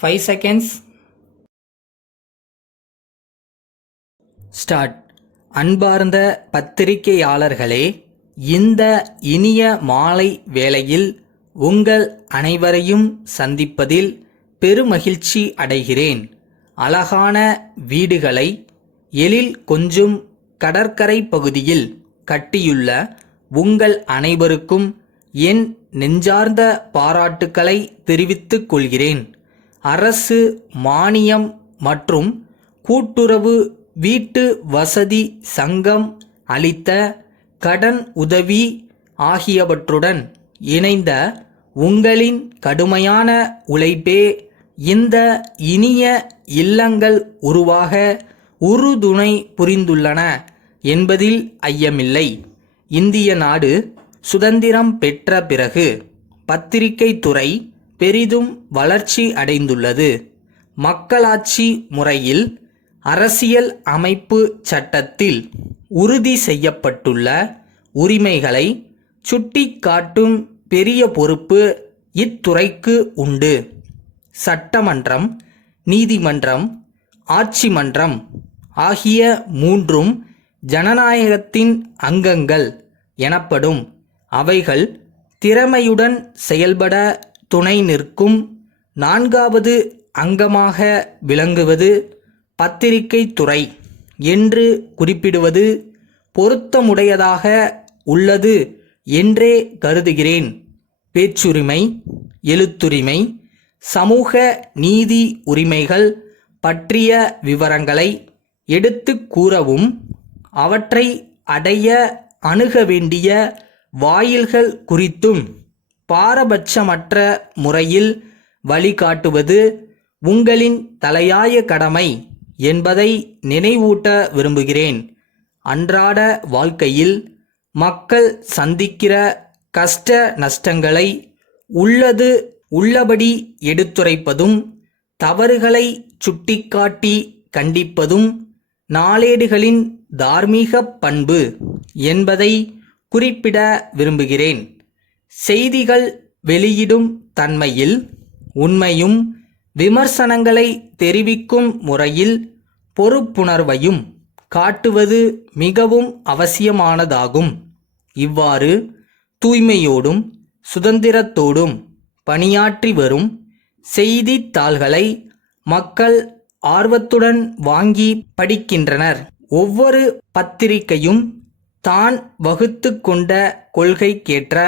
5 seconds. Start. அன்பார்ந்த பத்திரிகையாளர்களே, இந்த இனிய மாலை வேளையில் உங்கள் அனைவரையும் சந்திப்பதில் பெருமகிழ்ச்சி அடைகிறேன். அழகான வீடுகளை எழில் கொஞ்சும் கடற்கரை பகுதியில் கட்டியுள்ள உங்கள் அனைவருக்கும் என் நெஞ்சார்ந்த பாராட்டுக்களை தெரிவித்துக் கொள்கிறேன். அரசு மானியம் மற்றும் கூட்டுறவு வீட்டு வசதி சங்கம் அளித்த கடன் உதவி ஆகியவற்றுடன் இணைந்த உங்களின் கடுமையான உழைப்பே இந்த இனிய இல்லங்கள் உருவாக உறுதுணை புரிந்துள்ளன என்பதில் ஐயமில்லை. இந்திய நாடு சுதந்திரம் பெற்ற பிறகு பத்திரிகை துறை பெரிதும் வளர்ச்சி அடைந்துள்ளது. மக்களாட்சி முறையில் அரசியல் அமைப்பு சட்டத்தில் உறுதி செய்யப்பட்டுள்ள உரிமைகளை சுட்டிக்காட்டும் பெரிய பொறுப்பு இத்துறைக்கு உண்டு. சட்டமன்றம், நீதிமன்றம், ஆட்சி மன்றம் ஆகிய மூன்றும் ஜனநாயகத்தின் அங்கங்கள் எனப்படும். அவைகள் திறமையுடன் செயல்பட துணை நிற்கும். நான்காவது அங்கமாக விளங்குவது பத்திரிகை துறை என்று குறிப்பிடுவது பொருத்தமுடையதாக உள்ளது என்றே கருதுகிறேன். பேச்சுரிமை, எழுத்துரிமை, சமூக நீதி உரிமைகள் பற்றிய விவரங்களை எடுத்து கூறவும் அவற்றை அடைய அணுக வேண்டிய வாயில்கள் குறித்தும் பாரபட்சமற்ற முறையில் வழிகாட்டுவது உங்களின் தலையாய கடமை என்பதை நினைவூட்ட விரும்புகிறேன். அன்றாட வாழ்க்கையில் மக்கள் சந்திக்கிற கஷ்ட நஷ்டங்களை உள்ளது உள்ளபடி எடுத்துரைப்பதும் தவறுகளை சுட்டிக்காட்டி கண்டிப்பதும் நாளேடுகளின் தார்மீக பண்பு என்பதை குறிப்பிட விரும்புகிறேன். செய்திகள் வெளியிடும் தன்மையில் உண்மையும் விமர்சனங்களை தெரிவிக்கும் முறையில் பொறுப்புணர்வையும் காட்டுவது மிகவும் அவசியமானதாகும். இவ்வாறு தூய்மையோடும் சுதந்திரத்தோடும் பணியாற்றி வரும் செய்தித்தாள்களை மக்கள் ஆர்வத்துடன் வாங்கி படிக்கின்றனர். ஒவ்வொரு பத்திரிகையும் தான் வகுத்து கொண்ட கொள்கைக்கேற்ற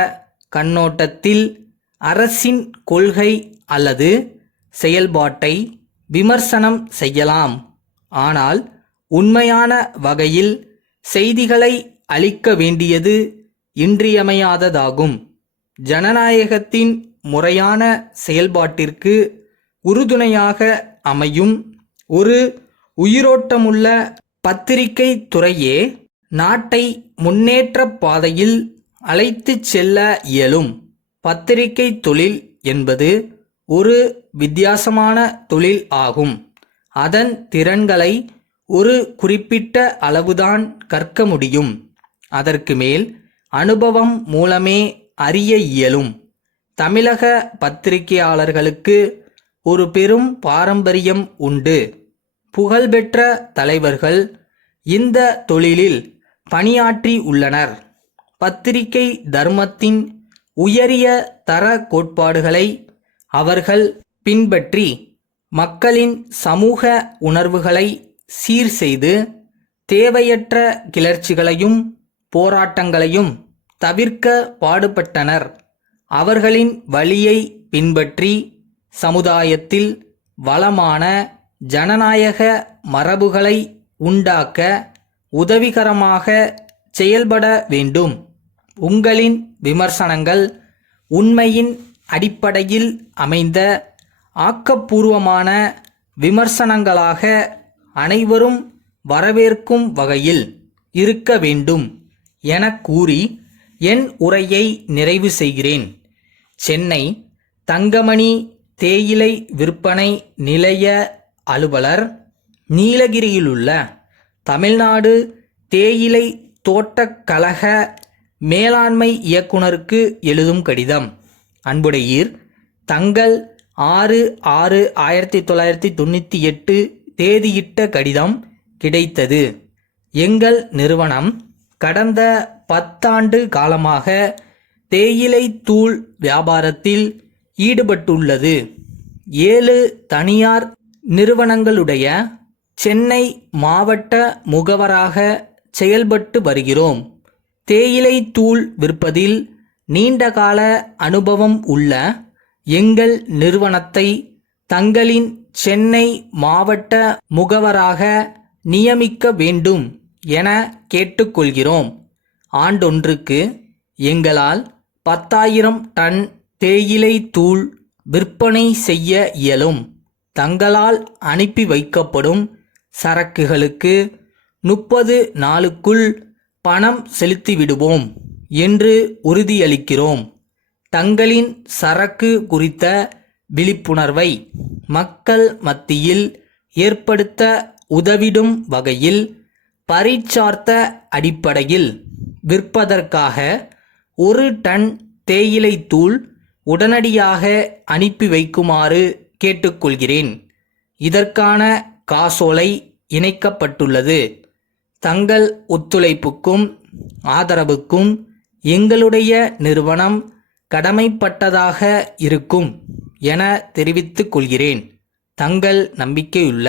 கண்ணோட்டத்தில் அரசின் கொள்கை அல்லது செயல்பாட்டை விமர்சனம் செய்யலாம். ஆனால் உண்மையான வகையில் செய்திகளை அளிக்க வேண்டியது இன்றியமையாததாகும். ஜனநாயகத்தின் முறையான செயல்பாட்டிற்கு உறுதுணையாக அமையும் ஒரு உயிரோட்டமுள்ள பத்திரிகை துறையே நாட்டை முன்னேற்ற பாதையில் அழைத்து செல்ல இயலும். பத்திரிகை தொழில் என்பது ஒரு வித்தியாசமான தொழில் ஆகும். அதன் திறன்களை ஒரு குறிப்பிட்ட அளவுதான் கற்க முடியும். அதற்கு மேல் அனுபவம் மூலமே அறிய இயலும். தமிழக பத்திரிகையாளர்களுக்கு ஒரு பெரும் பாரம்பரியம் உண்டு. புகழ்பெற்ற தலைவர்கள் இந்த தொழிலில் பணியாற்றி உள்ளனர். பத்திரிகை தர்மத்தின் உயரிய தர கோட்பாடுகளை அவர்கள் பின்பற்றி மக்களின் சமூக உணர்வுகளை சீர் செய்து தேவையற்ற கிளர்ச்சிகளையும் போராட்டங்களையும் தவிர்க்க பாடுபட்டனர். அவர்களின் வழியை பின்பற்றி சமுதாயத்தில் வளமான ஜனநாயக மரபுகளை உண்டாக்க உதவிகரமாக செயல்பட வேண்டும். உங்களின் விமர்சனங்கள் உண்மையின் அடிப்படையில் அமைந்த ஆக்கப்பூர்வமான விமர்சனங்களாக அனைவரும் வரவேற்கும் வகையில் இருக்க வேண்டும் என கூறி என் உரையை நிறைவு செய்கிறேன். சென்னை தங்கமணி தேயிலை விற்பனை நிலைய அலுவலர், நீலகிரியிலுள்ள தமிழ்நாடு தேயிலை தோட்டக் கழக மேலாண்மை இயக்குனருக்கு எழுதும் கடிதம். அன்புடையீர், தங்கள் 6/6/1998 தேதியிட்ட கடிதம் கிடைத்தது. எங்கள் நிறுவனம் கடந்த 10 ஆண்டு காலமாக தேயிலை தூள் வியாபாரத்தில் ஈடுபட்டுள்ளது. 7 தனியார் நிறுவனங்களுடைய சென்னை மாவட்ட முகவராக செயல்பட்டு வருகிறோம். தேயிலை தூள் விற்பதில் நீண்டகால அனுபவம் உள்ள எங்கள் நிறுவனத்தை தங்களின் சென்னை மாவட்ட முகவராக நியமிக்க வேண்டும் என கேட்டுக்கொள்கிறோம். ஆண்டொன்றுக்கு எங்களால் 10,000 டன் தேயிலை தூள் விற்பனை செய்ய இயலும். தங்களால் அனுப்பி வைக்கப்படும் சரக்குகளுக்கு 30 நாளுக்குள் பணம் செலுத்திவிடுவோம் என்று உறுதியளிக்கிறோம். தங்களின் சரக்கு குறித்த விழிப்புணர்வை மக்கள் மத்தியில் ஏற்படுத்த உதவிடும் வகையில் பரீட்சார்த்த அடிப்படையில் விற்பதற்காக 1 டன் தேயிலை தூள் உடனடியாக அனுப்பி வைக்குமாறு கேட்டுக்கொள்கிறேன். இதற்கான காசோலை இணைக்கப்பட்டுள்ளது. தங்கள் ஒத்துழைப்புக்கும் ஆதரவுக்கும் எங்களுடைய நிறுவனம் கடமைப்பட்டதாக இருக்கும் என தெரிவித்துக் கொள்கிறேன். தங்கள் நம்பிக்கையுள்ள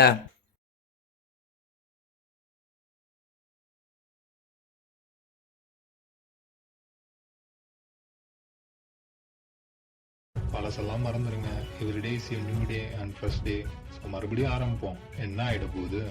பழசெல்லாம் மறந்துடுங்க. Everyday is new day and fresh day. So மறுபடியும் ஆரம்பிப்போம். என்ன ஆகிட போகுது?